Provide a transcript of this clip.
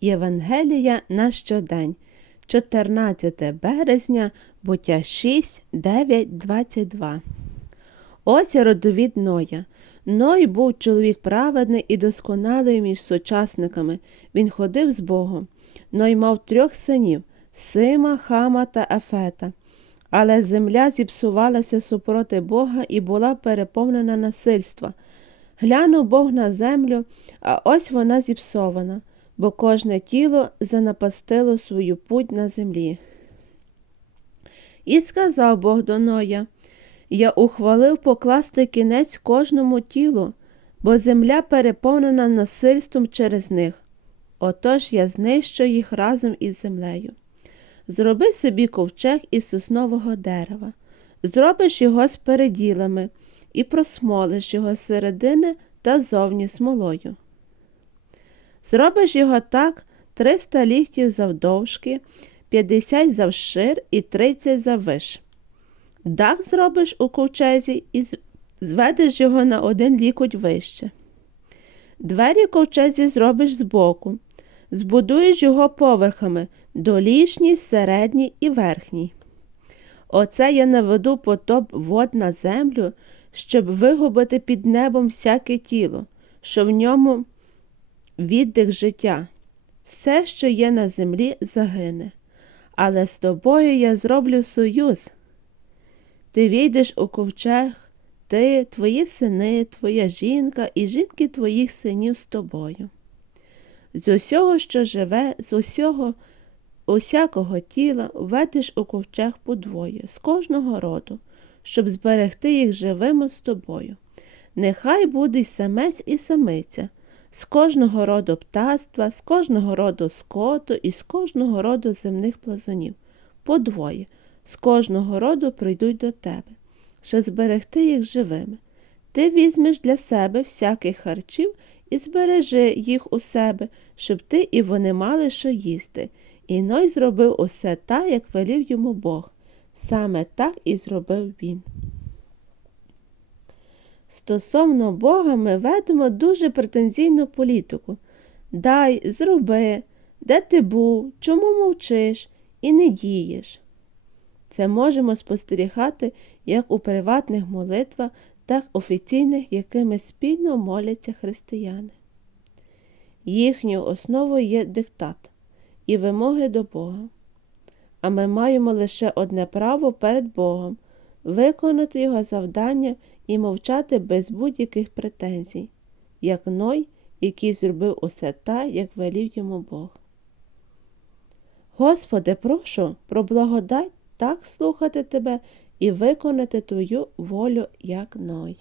Євангелія на щодень, 14 березня, буття 6, 9, 22. Ось родовід Ноя. Ной був чоловік праведний і досконалий між сучасниками. Він ходив з Богом. Ной мав трьох синів Сима, Хама та Ефета. Але земля зіпсувалася супроти Бога і була переповнена насильства. Глянув Бог на землю, а ось вона зіпсована, бо кожне тіло занапастило свою путь на землі. І сказав Бог до Ноя, я ухвалив покласти кінець кожному тілу, бо земля переповнена насильством через них. Отож я знищу їх разом із землею. Зроби собі ковчег із соснового дерева, зробиш його з переділами і просмолиш його з середини та зовні смолою. Зробиш його так 300 ліктів завдовжки, 50 завшир і 30 заввиш. Дах зробиш у ковчезі і зведеш його на один лікоть вище. Двері ковчезі зробиш збоку, збудуєш його поверхами долішній, середній і верхній. Оце я наведу потоп вод на землю, щоб вигубити під небом всяке тіло, що в ньому віддих життя. Все, що є на землі, загине. Але з тобою я зроблю союз. Ти війдеш у ковчег, ти, твої сини, твоя жінка і жінки твоїх синів з тобою. З усього, що живе, з усього, усякого тіла введеш у ковчег подвоє, з кожного роду, щоб зберегти їх живими з тобою. Нехай буде самець і самиця, з кожного роду птаства, з кожного роду скоту і з кожного роду земних плазунів, подвоє, з кожного роду прийдуть до тебе, щоб зберегти їх живими. Ти візьмеш для себе всяких харчів і збережи їх у себе, щоб ти і вони мали що їсти. І Ной зробив усе так, як велів йому Бог. Саме так і зробив він. Стосовно Бога ми ведемо дуже претензійну політику. Дай, зроби, де ти був, чому мовчиш і не дієш. Це можемо спостерігати як у приватних молитвах, так і офіційних, якими спільно моляться християни. Їхньою основою є диктат і вимоги до Бога. А ми маємо лише одне право перед Богом виконати Його завдання і мовчати без будь-яких претензій, як Ной, який зробив усе так, як велів йому Бог. Господи, прошу про благодать так слухати Тебе і виконати Твою волю, як Ной.